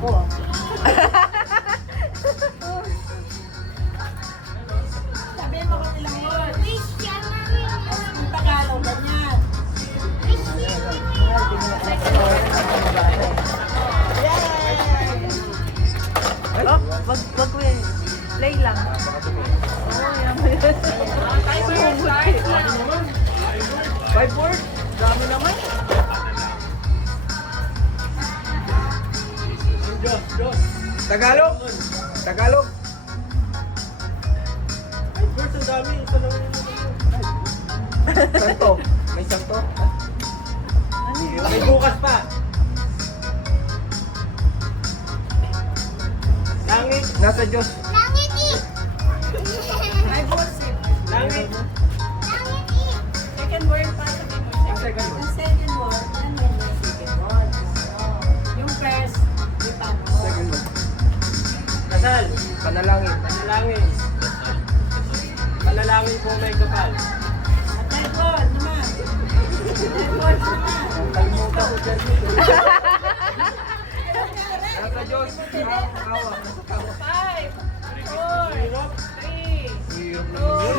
ako. Sabihin mo kung ilang word. Yung Tagalog, ganyan. Oh, wag ko yan. Play lang. Oh, yan. Five words. Dami naman. Tagalog. Tagalog. First, ang dami. Ito lang yung Santo. May santo. may bukas pa. Langit. Nasa Diyos. I worship. Langit. Second word pa sabihin mo siya. Second word. Yung second word, yan yung second word. Yung first, di pa mo. Second word. Kasal. Panalangin. Panalangin. Panalangin kung may kapal. At third word naman. Third word naman. Kalimutan ko dyan. Nasa Diyos. Awa. Five, four, three, Hirap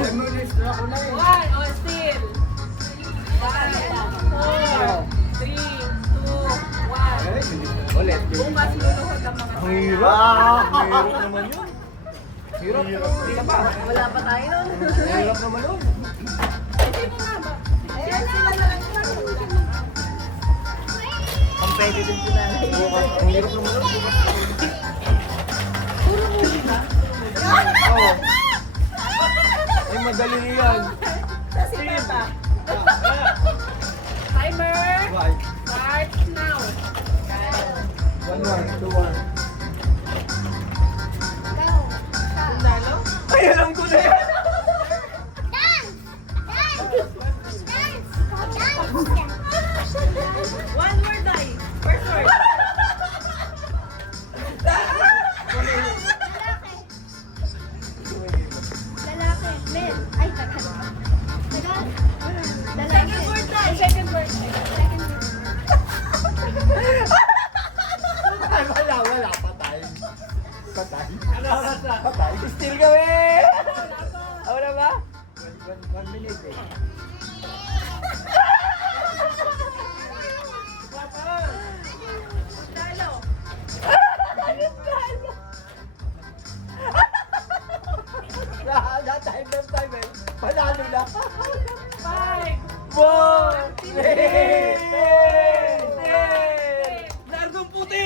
naman yun. Ako na yun. one. Oh, still. Four, three, two, one. Ulit. Bukas luluhod ang mga Ang hirap. Ang hirap naman yun. Hirap. Hindi na pa. Wala pa tayo nun. Hirap naman yun. Hindi mo nga ba? Ayan sila na lang. Competitive sila. Ang hirap naman yun. Oo. Ay, madali yan. Kasi Papa. Timer. Right. Start now. 1-1, 2-1. Sundalo? Ay, alam ko na yan. One word ay. First word. Second word ay. Second word. Ay, wala. Patay. Patay. Ano oras na? Patay. Still gawin. Wala ba? 1 minute eh. Sundalo. Time eh. Panalo na. Five. Wow! Largong puti!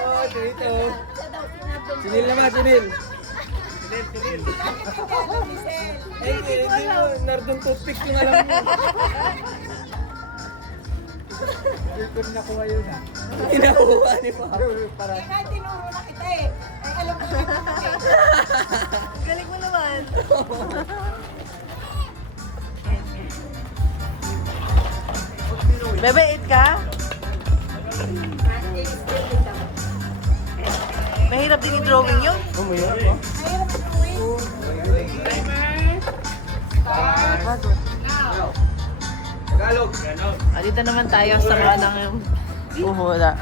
Oh, dito. Sinil naman, sinil. Eh, hindi mo, nardong toothpick yung alam mo. Hindi ko rin nakuha yun ah. Inakuha ni Mama. Para Kaya nga tinuro na kita eh. Ay, alam ko na Galing mo naman. Bebe, eat ka? Mahirap din yung drawing yun. Umayos Ayun mo. Start now. Tagalog. Dito naman tayo sa kanang uhula.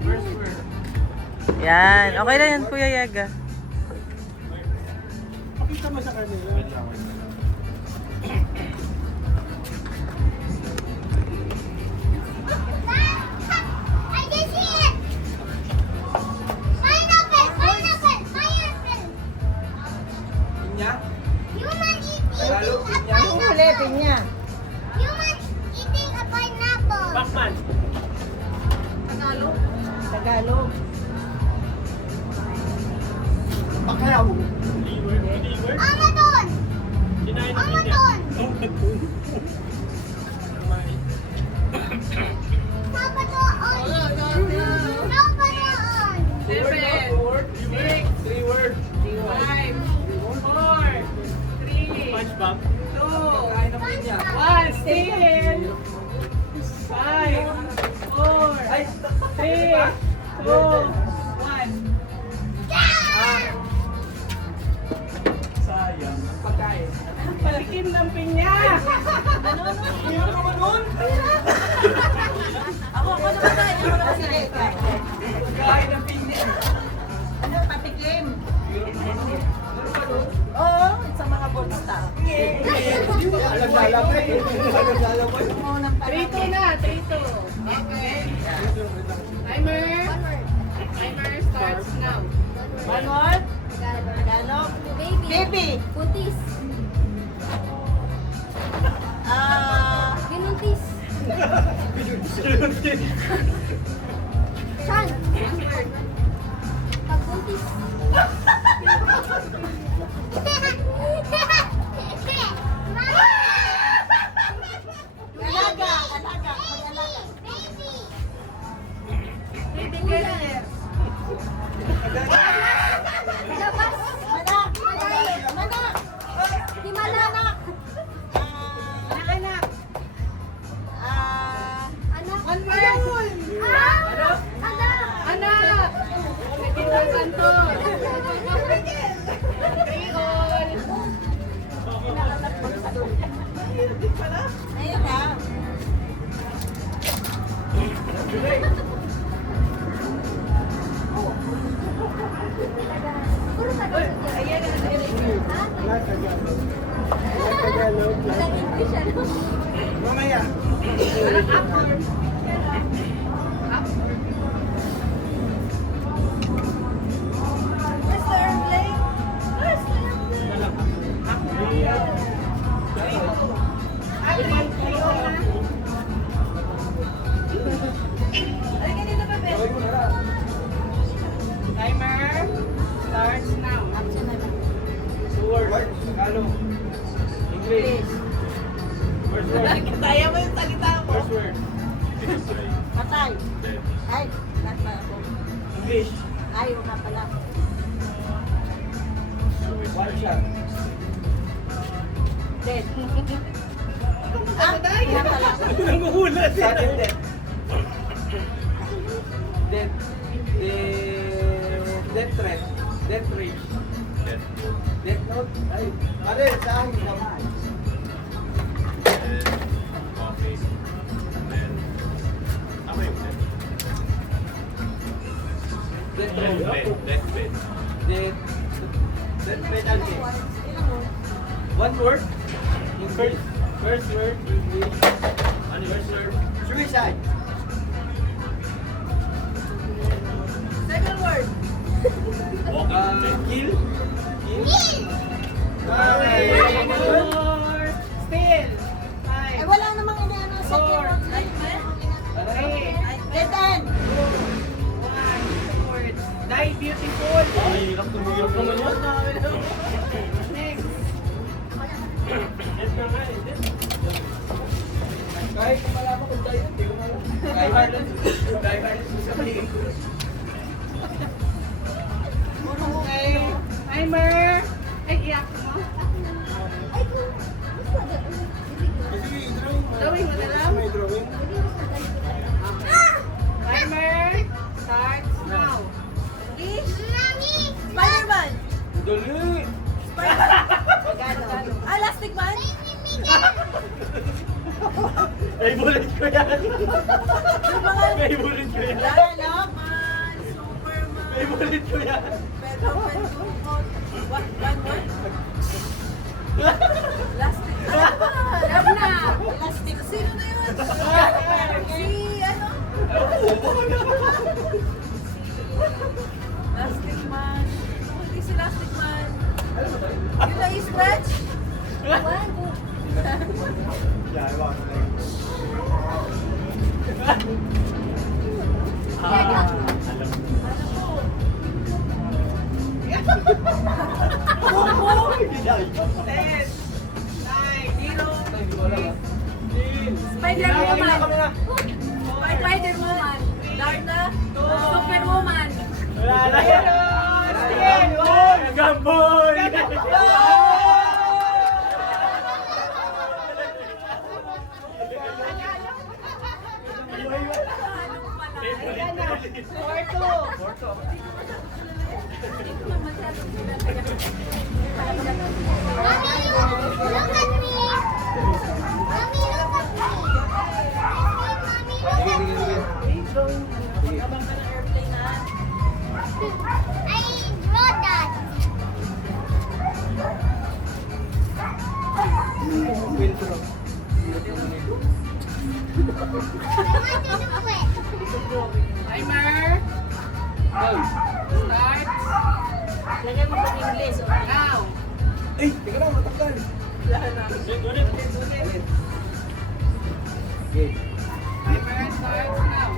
First word. Yan. Okay na yan, Kuya Yaga. Pakita mo sa kanila. Pinya. Tagalog, pinya. Yung huli, pinya. Pacman. Tagalog. Tagalog. Bakaw. Keyword. Sinayin natin yan. Seven. Six. 3 words. 5. 4. 3. SpongeBob. 2. Kain ng pinya. 1. Still. 5. 4. Ay, 3. 2. 1. Patikim ng pinya. Ako naman tayo. Ako naman Sige, Kain ng pinya. ano, patikim. Oo, sa mga board staff. Naglalakay. Naglalakay. Unang palaki. 3-2 na, 3-2. Okay. Timer. Timer starts now. One word. Tagalog. Baby. Buntis. Binuntis. Chan. Pagbuntis. Alaga. Alaga. Mag-alaga. Baby girl. Labas. Manak. Manak. Himala. Anak. Anak. One word. Anak. Anak! Nagkita Santos. 3-all. Ayun na. Puro Tagalog yan. Walang English, ano? Mamaya. Mr. Blake. Mr. Gawin mo na lang. Timer starts now. Two words. Tagalog. English. First word. Kaya mo yung salita mo. First word. Patay. Ay, nasa ako. English. Ay, wala pala. One shot. Dead. Wala pala. Nanguhula siya. Sudden death. Death. Death threat. Death rage. Death note. Ay. Pare, sa akin naman. Death row. Death. Death penalty. One word. English. First word. English. First word. Suicide. Second word. Kill. Kill. Four. Still. Ay, Five. wala namang inaano sa Four. Three. Dead end. One. Two words. Die beautiful. Hirap tumulog naman yun. Next. Yes, nga eh. Kahit kung malaman kung tayo, hindi ko alam. Die hard lang. Die hard lang sa paligid ko. Okay. Timer. Ay, iyak mo. Drawing mo na lang. May drawing. Timer starts now. Spider-Man. Dali! Ah, Elastic Man. Favorite ko yan. Yung mga Favorite ko yan. Tagalog. Man, Superman. Favorite ko yan. Pedro Penducot. What? One word? Elastic. Ano ba? Love na. Elastic. Sino na yun? Si ano? Elastic Man. Hindi si Elastic Man. Yun na i-stretch? One, two. Yeah, I want to Ten. Nine. Zero. Spider-Woman. Spider-Woman. Darna. Superwoman. Wala na yan. Gamboy! Mommy, look at me. Lagay mo pag English. Now. Ay, teka lang, matakal. Ulit. Okay. Timer starts now.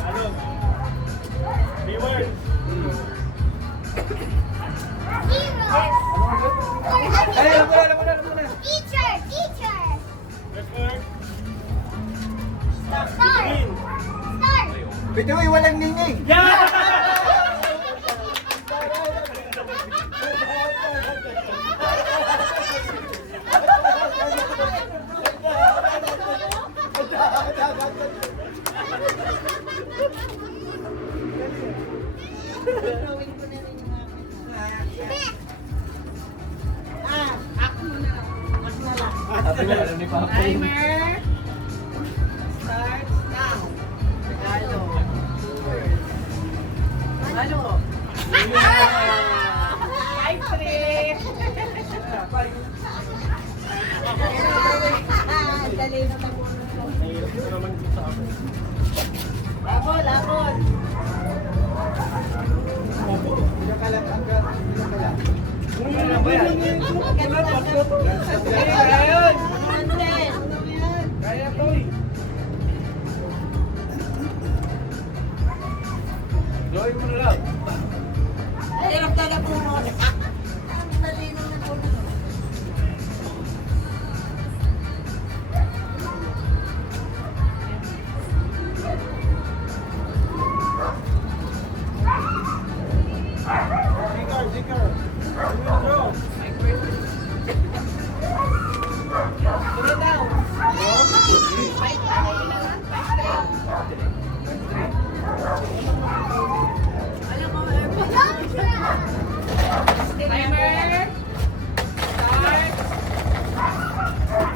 Ano? Reward. Ay, alam ko na. Teacher! Left word. Start! Green. Start! Bitoy, walang ningning. Yeah! Drawing ko na rin yung akin. Ako muna lang. Ako na lang. Sabi na, alam ni Papa. Timer starts now. Regalo. Ano? 5-3. Dali na tayo. Nahirap ko naman dito sa akin. Labon, labon. Ilang kalat hanggang ilang kalat? Ano ba yan? Kaya yun. 100. Kaya to eh. Gawin mo na lang. Hirap talaga po mo. Dali na na po. Zikar. Draw. Tuloy daw. 5-3. Alam mo, airport. Timer starts.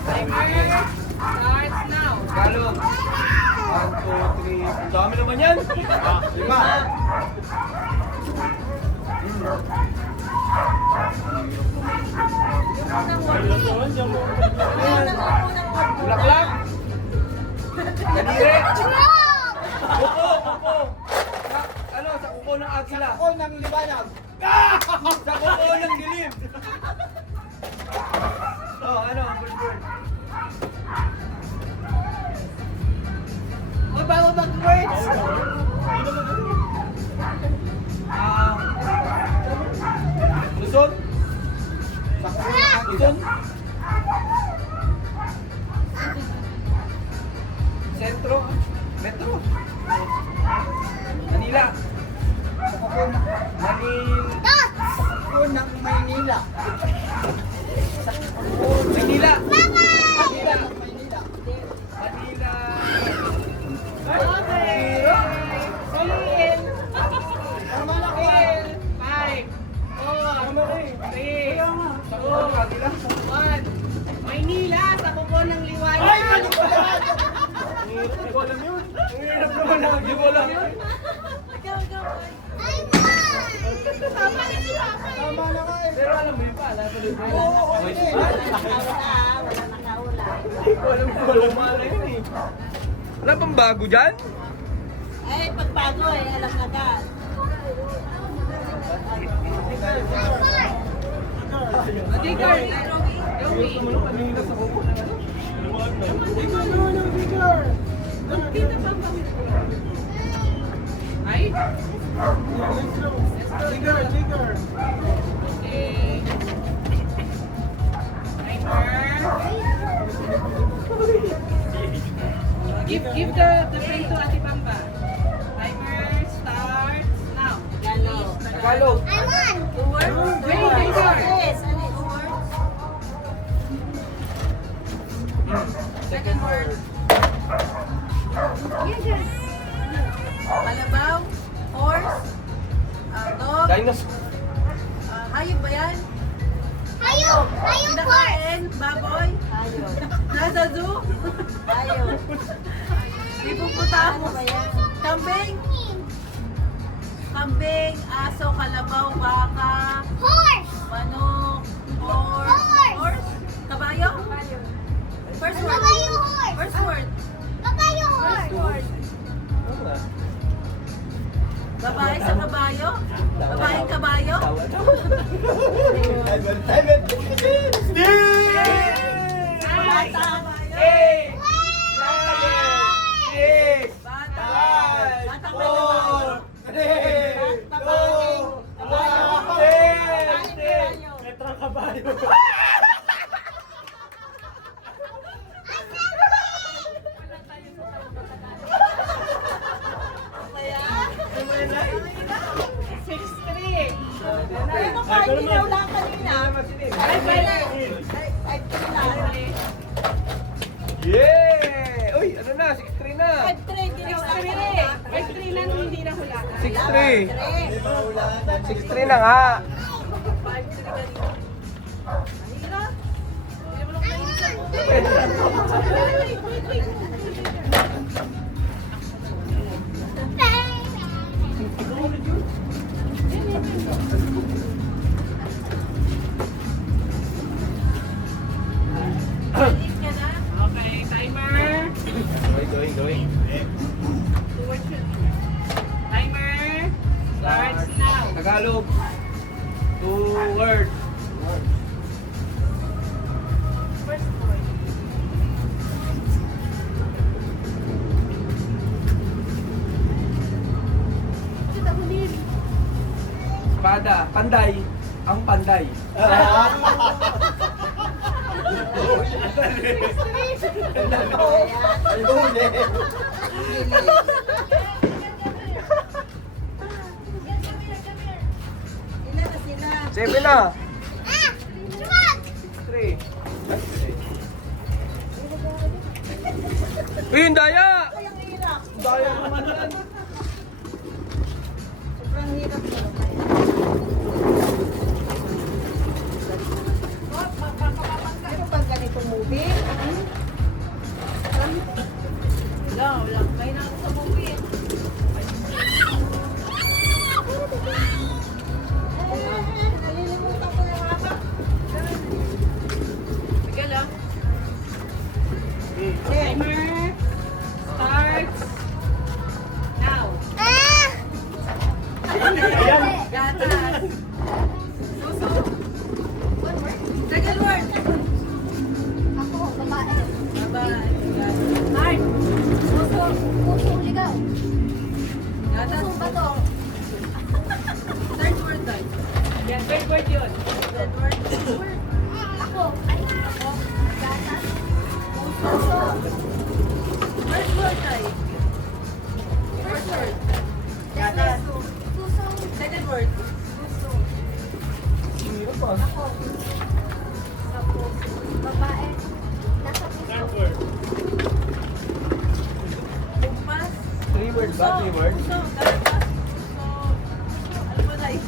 Timer starts now. Galong. 1, 2, 3. Ang dami naman yan. 5. Bulaklak. Kadire. Kuko. Ano, sa kuko ng agila. Sa kuko ng liwanag. Sa kuko ng dilim. Oh, ano, bulbul. Uy, bago mag-words. Luzon. Sa kuko ng Luzon. Sentro. Metro. Manila. Sa kuko ng Manila. Sa kuko ng Maynila. Sa kuko ng Manila. Manila. Manila. Manila. Okay. Seal. Tama na ko. Seal. 5, 4, 3, 2, 1. Maynila, sa kuko ng liwanag. Ay, hindi ko alam. Hindi ko alam yun. Ang hirap naman na. Hindi ko alam yun. Tama na si Papa. Tama na nga eh. Pero alam mo yun pa. Oo, okay. Wala nakahula. Hindi ko alam kung luma na yun eh. Wala pang bago dyan? Ay, pagbago eh, alam na ka. Digger. Joey. Kanina sa kuko. Ay? Jigger. Okay. Timer. Give the print to Ate Bamba. Timer starts now. Tagalog. I won! Wait, Digger. Yes, ano yung words? Second word. Kalabaw, horse, dog, Dinosaur. hayop ba yan? Hayop! Hayop horse! Kinakain, baboy, Ayaw. nasa zoo, Ayaw. Ano hippopotamus, ba yan? kambing, aso, kalabaw, baka, Horse! manok, horse, kabayo? First word. Kabayo horse! First word. Kabayo horse! Babae sa kabayo? Babaeng kabayo? Ano pa, ginaw lang kanina? Ay, Yeah! Uy, ano na? 6-3 na. 5-3 na nung hindi na hulaan. 6-3. 6-3 na nga. Okay, timer. Going. Timer. Starts now. Tagalog. 2 words. Espada. Panday. Ang panday. Ilan na sila? 7 na. Ah! Sumat! 3. Uy, yung daya! Ay, ang hirap. Daya naman yan. Sobrang hirap mo. Ano pang ganitong movie? Wala. May na ako sa movie. Nalilimutan ko yung hapa. Sige lang. Timer. Starts now. Ah! Gatas. Suso. Second word. Ako, babae. Bye-bye. Heart. Puso. Pusong ligaw. Gatas. Pusong bato. Third word tayo. Yan, third word yun. Third word. Ako. Ako. Gatas. Puso. First word tayo. First word. Gatas. Puso. Second word. Ako. Tapos, babae. Nasa puso. Third word. Bugmas. 3 words ba? 3 words? Puso. Gatas. Puso. Ano ba tayo?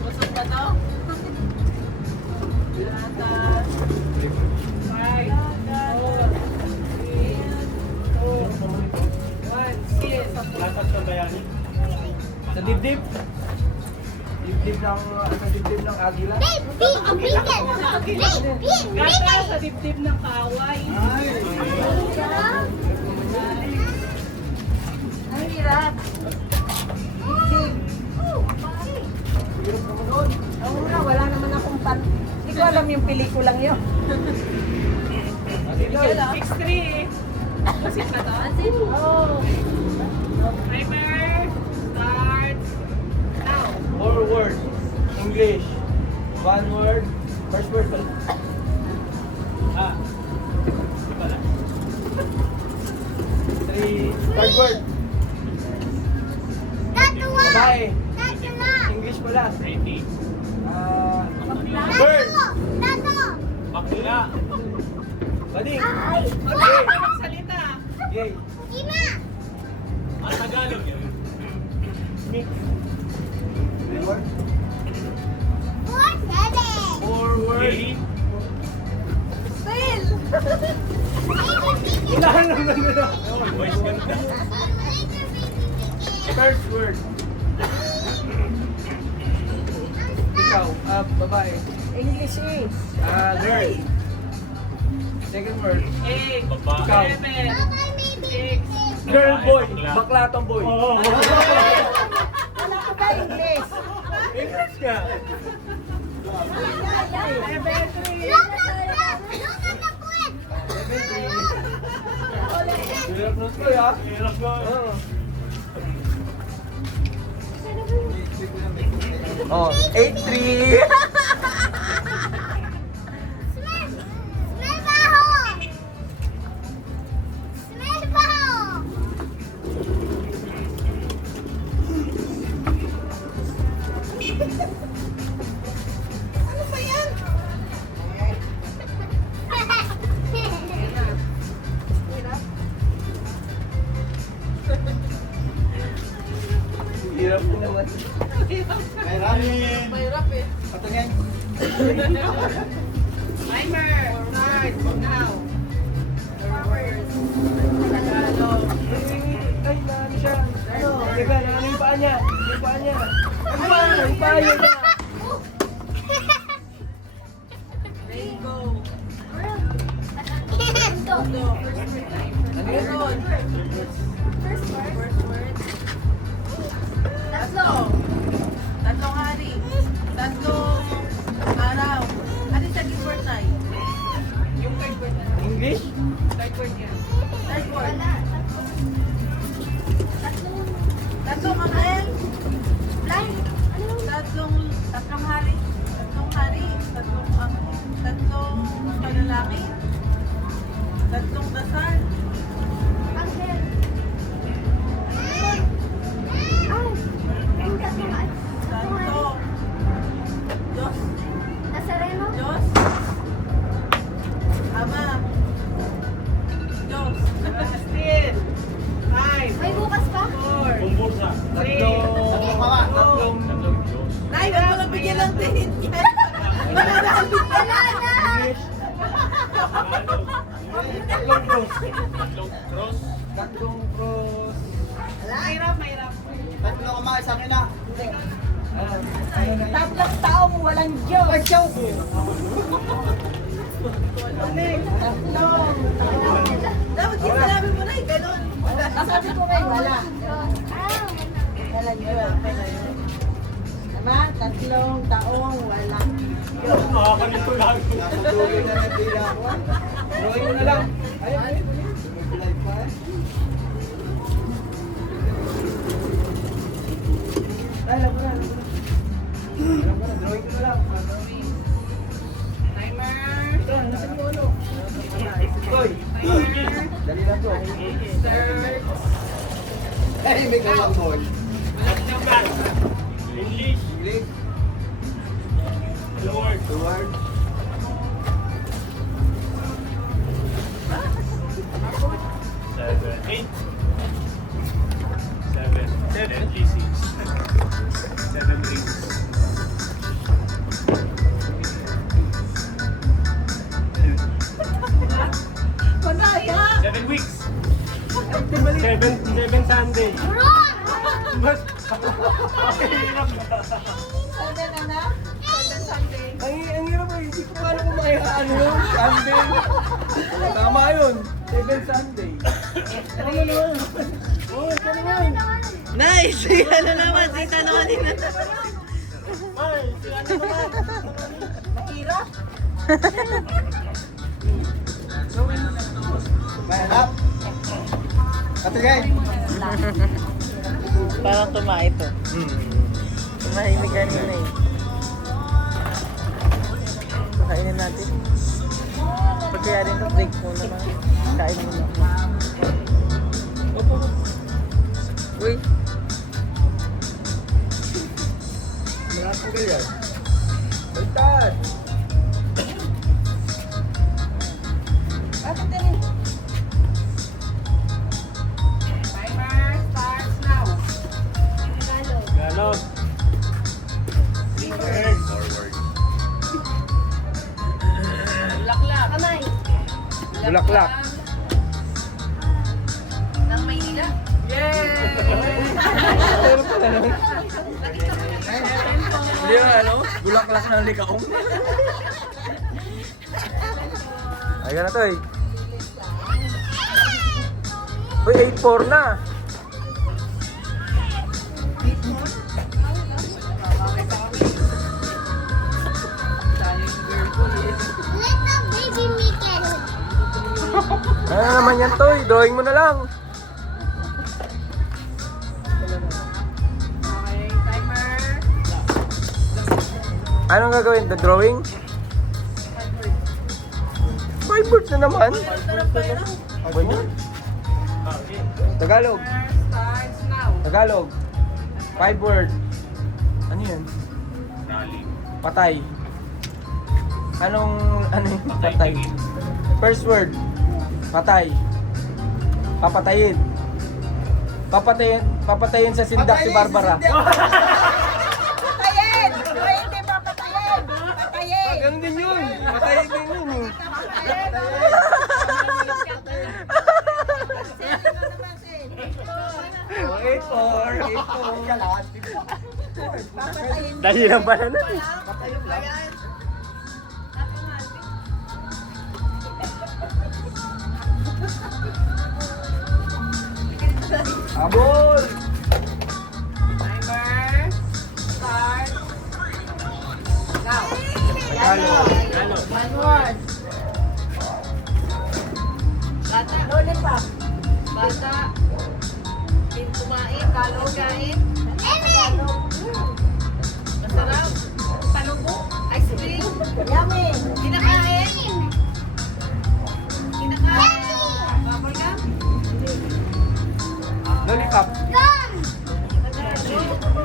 Puso ba to? Gatas. 5, 4, 3, 2, 1. Kiss. Lakas ng bayani. Sa dibdib. Sa dibdib ng agila. Babe, beacon. Gata sa dibdib ng kaway. Ang hirap. Oo nga, wala naman akong pan. Hindi ko alam yung pelikulang yun. 6-3. Kasi pa to? Oo. Timer. Starts now. 4 words. English. 1 word. First word pala. Ah. Di pala. 3. Third word. Tatuwa. Babae. Tatuwa. English pala. Pretty. Bird. Tato. Bakla. Bading. Ay. Salita. Gay. Ima. Ang Tagalog yun. Mix. 3 words. Four, seven. 4 words. Gay. Still! Ilahan lang na nila. Voice ganda. First word. Ikaw. Babae. English eh. Girl. Second word. 8, Babae. 7, 6, Girl, boy. Bakla tomboy. Oo. Wala ko ba English? English ka. 7-3. Hirap nun ko ya. Hirap ko. Oo. Oh, 8-3. Smell baho. Smell baho. Ano ba yan? Hirap din naman. Mahirap eh. Patingin. Timer. Start. Now. Tagalog. Ay, naano siya. Ano? Teka, naano yung paa niya? Yung paa niya. Ano ba? Yung paa niya na. Rainbow. Ano yun? First word. Tatlo. Tatlong hari. Tatlong araw. Ano sa giver tayo? Yung third word na. English? Third word niya. Third word. Tatlong angel. Tatlong hari. Tatlong panlalaki. Tatlong dasal. Tatlo. Diyos. Diyos. Ama. Diyos. Still. Five. May bukas pa? Four. Bumbursa. Tatlong Nay, wag mo na bigyan ng tinit yan. Mananalo. Wala na. English. Tatlong cross. Tatlong cross. Tatlong cross. Mahirap. Tatlo kumain sa akin na. Tatlong taong walang Diyos. Dapat yung sinabi mo na eh, ganun. Sabi ko kayo, wala. Walang Diyos. Tama? Tatlong taong walang Diyos. Makakalito lang. Napatuloy na natira ako. Drawing mo na lang. Ayun. Live pa eh. Ay, alam ko na. Drawing ko na lang. Timer. Ito, nasa yung ulo. Toy. Dali lang to. Third. Ay, may gawang ball. Tatlong guys. English. English. Lord. The word. Seven. 8. 7. 76. 7 rings. Madaya! 7 weeks. 7 Sunday. Mas. Hirap na. Sunday na na? Sunday. Ang hirap eh. Hindi ko paano kung ano yun. Sunday. Tama yun. 7 Sunday. Ano yun? Oh, ano yun? Nice! Ano naman? Sita naman nila. Ay, sila naman. Mahirap? Mahirap. Katigay. Parang tumae to. Tumahimik kanina eh. Pakainin natin. Pagkaya rin to, break muna lang. Kain muna. Uy! Malapit ka yan. Baliktad. Bakit din? Timer starts now. Galog. Forward. Forward. Bulaklak. Kamay. Bulaklak. Ng Maynila. Yay! Pero pala nun. Hindi ba ano? Bulaklak ng likaong. Ay, na to eh. Uy, 8-4 na. Little baby Mickey. Ano naman yan to? Drawing mo na lang. Okay, timer. Anong gagawin? The drawing? 5 words na naman. Pwede. Tagalog. Starts now. Tagalog. 5 word. Ano yun? Rally. Patay. Ano yung patay? First word. Patay. Papatayin. Papatayin sa sindak si Barbara. Patayin! O hindi papatayin! Patayin! Ganun din yun. Patayin din yun eh. Oh, 8-4. 8-4. Dahil lang ba na nun eh. Abol! Timer. Start. Now. Tagalog. One word. Bata. Lollipop. Bata. Kumain. Kalong kain. Masarap. Palubo. Ice cream. Yummy! Kinakain. Kinakain. Bubble gum. Lollipop. Gum!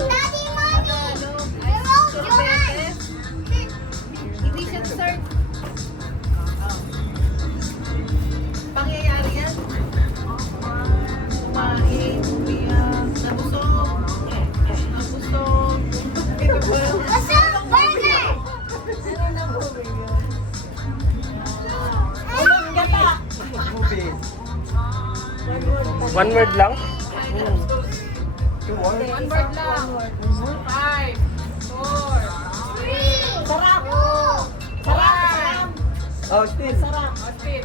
Daddy, mommy! Sorbetes. Hindi siya dessert. Pangyayari yan. Kumain, umiyak, nabusog. Nabusog. What's up, burger? Ulang gata! Movie. 1 word lang? 2 words. One word lang. 5, 4, Sarap! Two. Sarap! Oh, still. Sarap! Austin.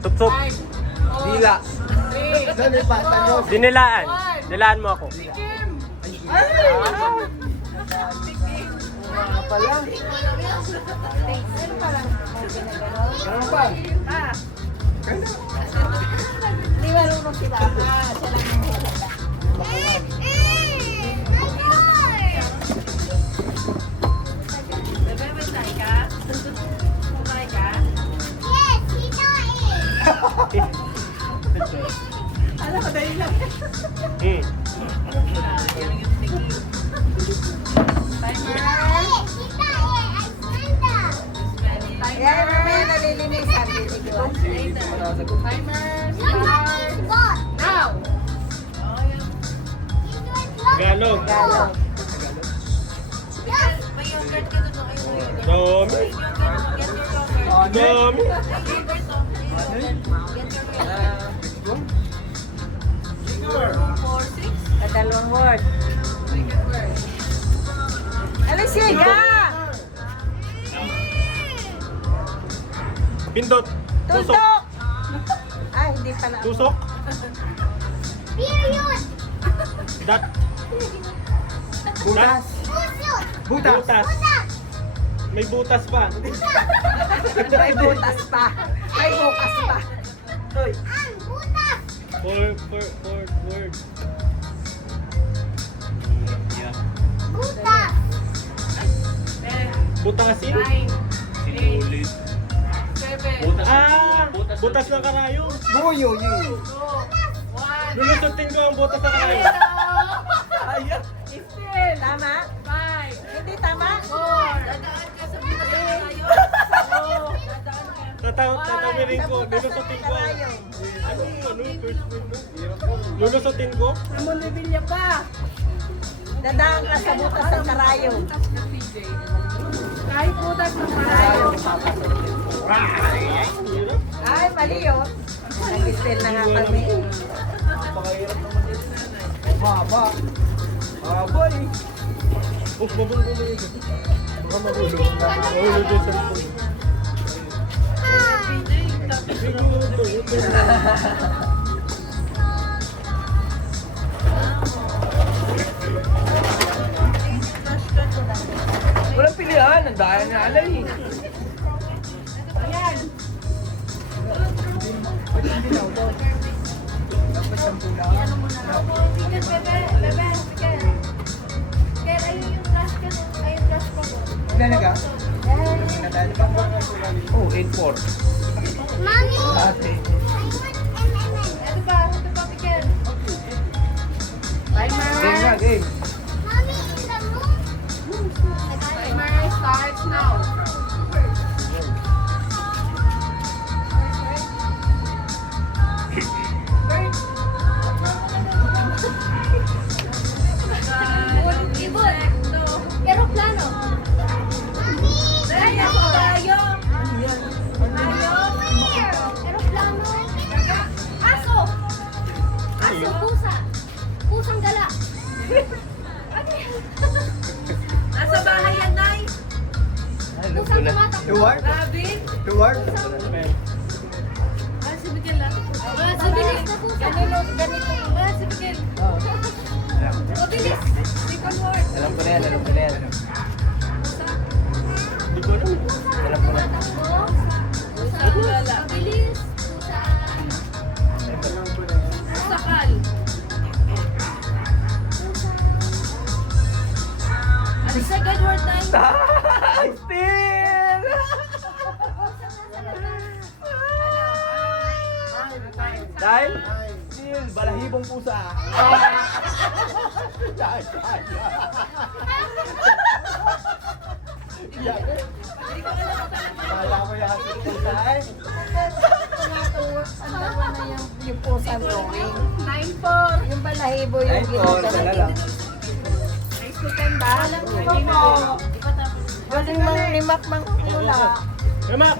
Sup-sup. 5, 4, Dila. 3, Lollipop. Ano? Dinilaan. Dilaan mo ako. Kim. Pala. Ganun pa. Ah, Hindi marunong si Papa. Siya lang yung halaga. bebe, may tayo ka? Kumain ka? Yes, he died. Alam ko, dali lang. Hmm. Ah, yan yung thinking. Timer. Yes, he died. I smelled that. Kaya naman nalilinisan. Liliguan. Timer. Look at Start. this ball. Now. Oh, yan. It was look. Tagalog. Galong. May yogurt ka doon. May yogurt. Dami. Get your yogurt. Dami. May yogurt to. May yogurt. Get your yogurt. 4, 6. Dalawang word. Second word. Alicia! Pindot. Tusok. Tutok! Ay, hindi pala. Tusok. Period. Dat. Butas. Pusot. Butas. Butas. May butas pa. May butas pa. May bukas pa. Hoy. Ang butas. Four word. Butas. 10, Butasin. 9, 8, Sinulit. 7, Ah! Butas ng karayom. Buyo yun. 2, 1. Lulusutin ko ang butas ng karayom. Ayan. Still. Tama? 5, Hindi tama? 4. Dadaan ka sa butas na tayo. Dadaan ka. Tatawirin ko. Lulusutin ko. First word mo? Lulusutin ko. Ramon Revilla pa. Dadaan ka sa butas ng karayo. Butas ng PJ. Kahit butas ng karayo. Ay, mali yun. Nag-spell na nga kami. Napakahirap naman yun. Maba. Maba eh. Oh, mabulong ko yun. Baka mabulong. Mahulog yung cellphone. PJ, tapos Walang pilihan. Ang dahil na alay. Ayan. Bebe, bebe, bebe. Kaya ayun yung trash ka, ayun trash ko. Nagdalaga? Oh, 8-4. Mommy, Ate. I want M&M. Ito pa, Miguel. Timer. Game na, game. Mommy, in the room. Timer starts now. Ibon. Aeroplano. Mommy, Daya ko tayo. aeroplano. Aso. Aso, pusa. Pusang gala. Nasa bahay yan, Nay. Pusang tumatakbo. Tuward? Rabbit. Tuward? Ah, si Miguel lang. Ah, si Miguel. Ganito. Ah, si Miguel. Mabilis. Second word. Alam ko na yan, alam ko na yan. Alam ko na. Pusang gala. Bilis. Pusa. Sakal. Ano second word, Nay? Still! Dahil? Still, balahibong pusa. Kala ko yan si pusa eh. Ang dalawa na yung pusa drawing. 9-4. Yung balahibo yung 9-4, dala ginagawa. lang. Nice to 10 ba? Ito po. Galing mang limak mang kula. Remak!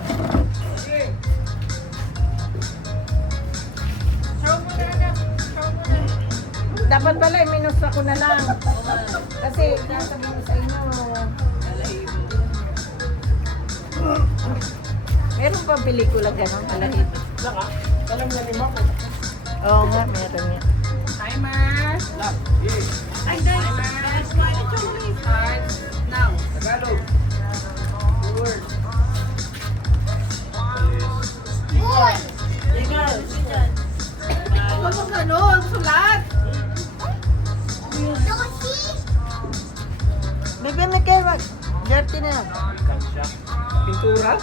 Dapat pala minus ako na lang. Kasi sasabihin ko sa inyo. Meron pa pelikula ganun, balahibo. Naka, alam na ni Mako. Oo nga, meron yan. Timer. Lang, yeah. Ay, Timer. Starts now. Tagalog. Word. Boy. Ikaw, Sijan. Huwag mo ganun, sulat. Dosi. Bigyan na kayo, wag. Dirty na yan. Pintura.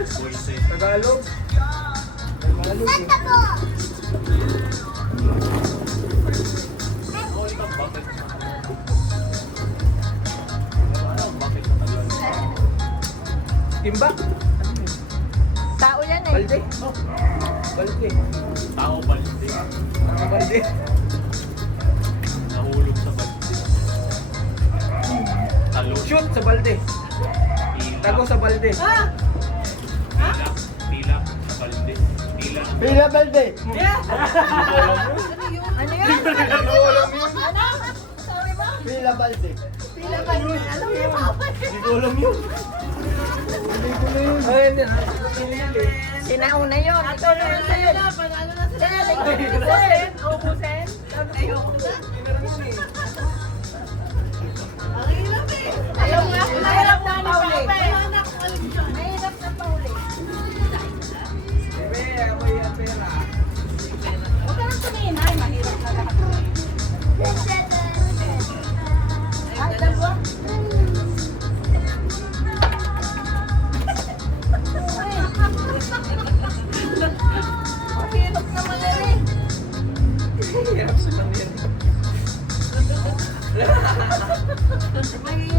Tagalog. Tagalog eh. Santa po. Timba. Tao yan eh. Balde. Balde. Tao balde. Balde. Nahulog sa balde. Talo. Shoot sa balde. Tago sa balde. Pila sa balde. Pila. Pila balde. Ano yan? Ano? Pila balde. Pila ba yun? Alam mo yung Hindi ko alam yun. Hindi ko na yun. Ay, hindi. Sinauna yun. Ito na yun sa'yo. Panalo na sila. Ubusin. Ubusin. Ayoko na. Ang hirap eh. Ayaw nga. Mahirap na pauli. Wala na akong alam dyan. Mahirap na pauli. Bebe, amoy ang pera. Huwag ka nang tumingin, ay, mahirap na lahat. Ay, dalawa. Mahirap naman na rin. Hirap sila yan.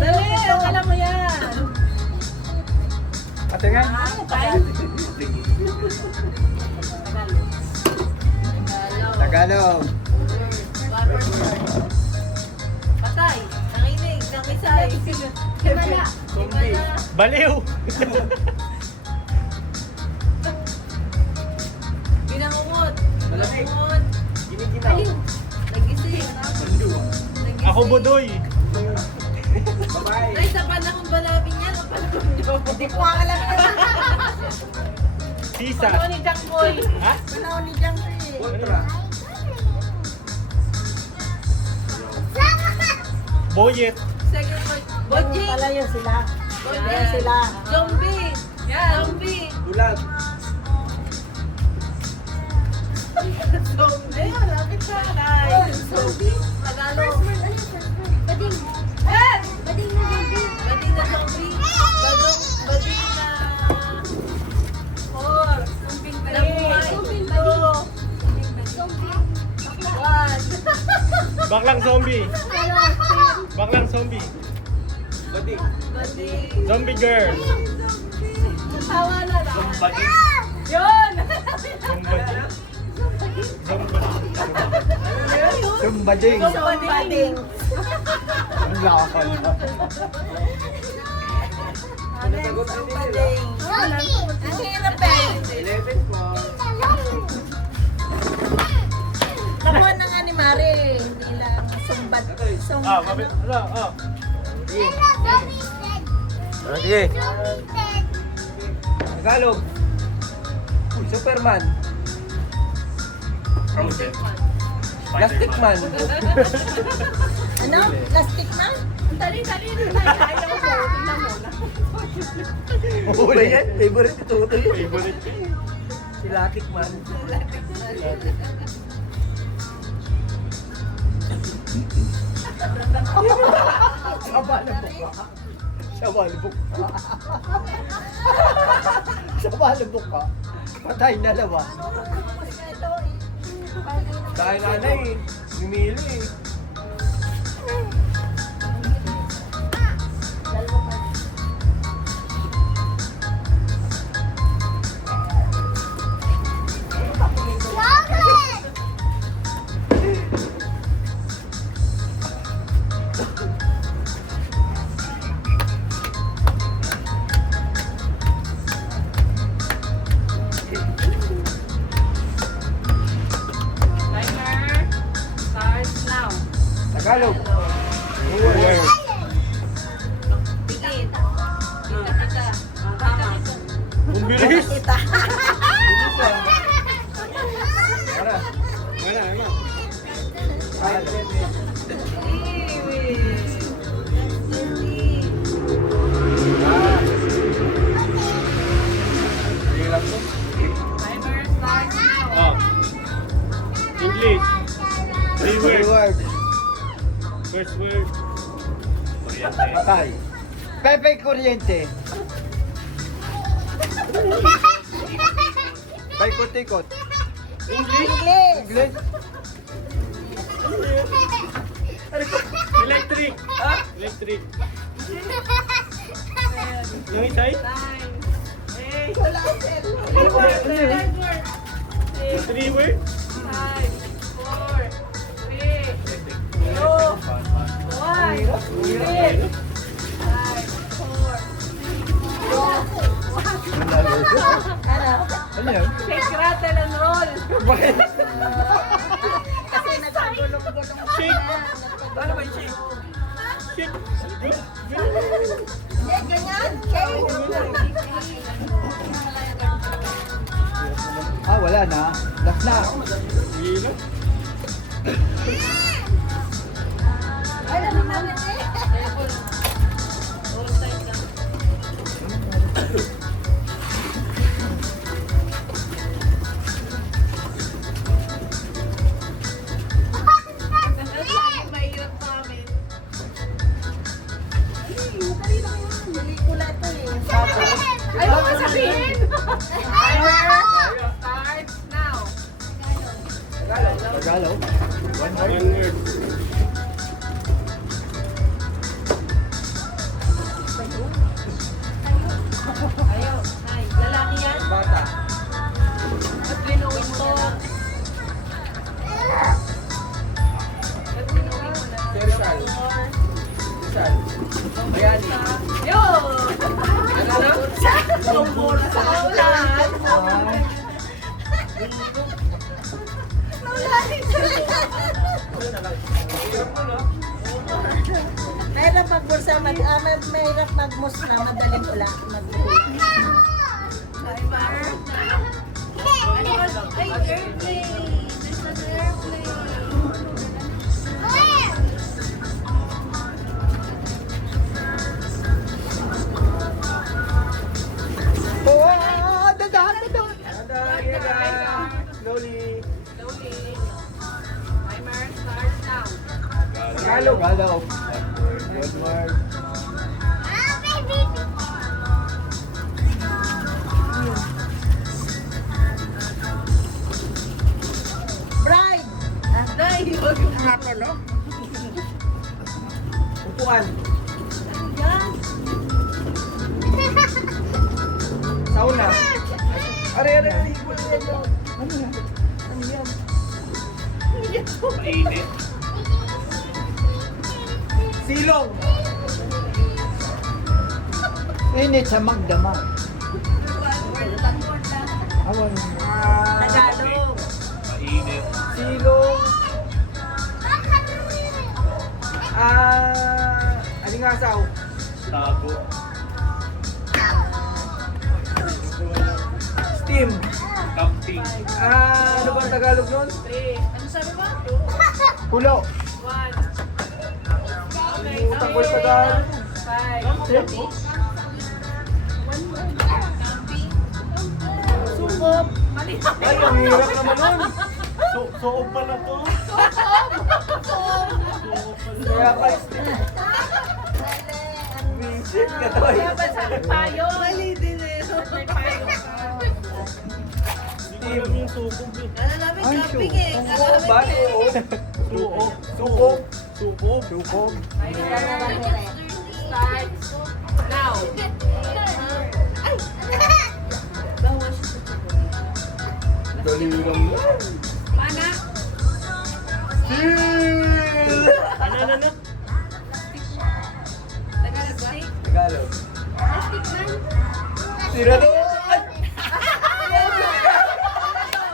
Dali, alam mo yan. Ate nga. Tagalog. Patay, nanginig, nangisay. Himala. Himala. Baliw! Binangungot. Malamig. Binangungot. Giniginaw. Nagising. Nagising. Ako budoy! Babae. Ay, sa panahon ba namin yan? Ang panahon nyo? Hindi ko nga alam yan. Sisa! Panahon ni Jang Boy. Ha? Panahon ni Jang Boy. Ultra. Boyet! Second word. Ganun Bojing. pala yun sila. Yan sila. Zombie. Zombie. Bulag. Zombie. Malapit sa Zombie. Tagalog. Bading. Eh! Bading na baby. Bading zombie. Baklang zombie. Batik. Zombie girl. Tawa na lang. Batik. Yun! Zombie. Sumbading. Bading. Ang lakal. Bading. Ang hirap eh. 11 po. Nakuha na nga ni Mari. Hindi lang sumbat. Ah, mabit. Sige. Tagalog. Superman. Plastic Man. Ano? Plastic man? Dali. Ayaw mo. Tingnan mo. Huli yan. Favorite ito. Favorite. Si Latik Man. Saba na buka. Saba na buka. Saba na buka. Patay na lawa. Dahil nanay, lumili. Timer starts now. Tagalog. Word. Tigit. Kita. Tama. Ang bilis. Kita. Tara. Wala, ano? Sige lang to. Timer starts now. Ah. English. 3 words. Word. First word. Patay. Pepe Kuryente. Paikot-ikot. English. English. Electric. Electric. Yung isa ay? 3 words. 5, 4, 3, 2, 1. Ano yun? Shake, rattle, and roll. Bakit? Kasi nagkagulong-gulong pa Shake. na. Ano ba yung shake? Shit. Hindi, ganyan. Shake. Ah, wala na. Last na. Hilo. Ano naman ito eh? Mahirap sa amin. Pelikula ito eh. Ayaw mo sabihin! Timer starts now. Tagalog. One One word. word. Ayaw. Ay, lalaki yan. Bata. At binuwin mo na lang. At binuwin mo na lang. Sersal. Sersal. Bayani. Yun! Ano na? Tumbol sa ulan. Mahirap magbulsa, mahirap magmusla, madaling ula. Timer. Ay, airplane. There's an airplane. Oh, dadan. Slowly. Slowly. Timer starts now. Tagalog. Tagalog. One word. Bride! Bride! Huwag yung rapper, no? Mainit. Silong. Init sa magdama. Awan. Tagalog. Mainit. Silong. Alingasaw. Tago. Steam. Camping. Ano ba ang Tagalog nun? Ano sabi mo? Pulo. Utang ko yung Tagalog. Sukop. Mali. Ay, ang hirap naman nun. Suog pala to. Kaya pa steam. Visit ka to. Kaya ba sabi payo? Mali din eh. May payo. Hindi ko alam yung suog eh. Kala namin camping eh. Kala Sukob ba? namin Sukob. Sukob. Suog. Sukob. Start. Now. Dali lang yan. Pana. Ano? Tagalog ba? Tagalog. Plastic man. Tira doon!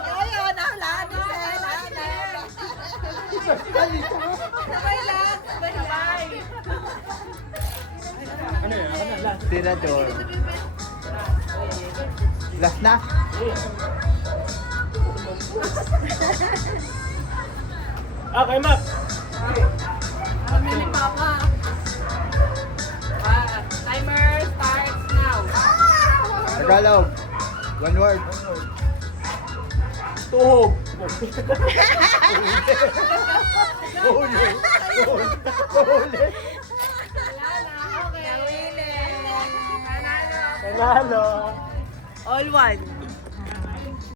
Ayun, nahulaan ni Sela. Sabay lang. Sabay. Ano yan? Tirador. Last na. Kay Mac. Kami ni Papa. Timer starts now. Tagalog. One word. Tuhog. Huli. Huli. Wala na. Okay. Nawili. Panalo. Panalo. All one.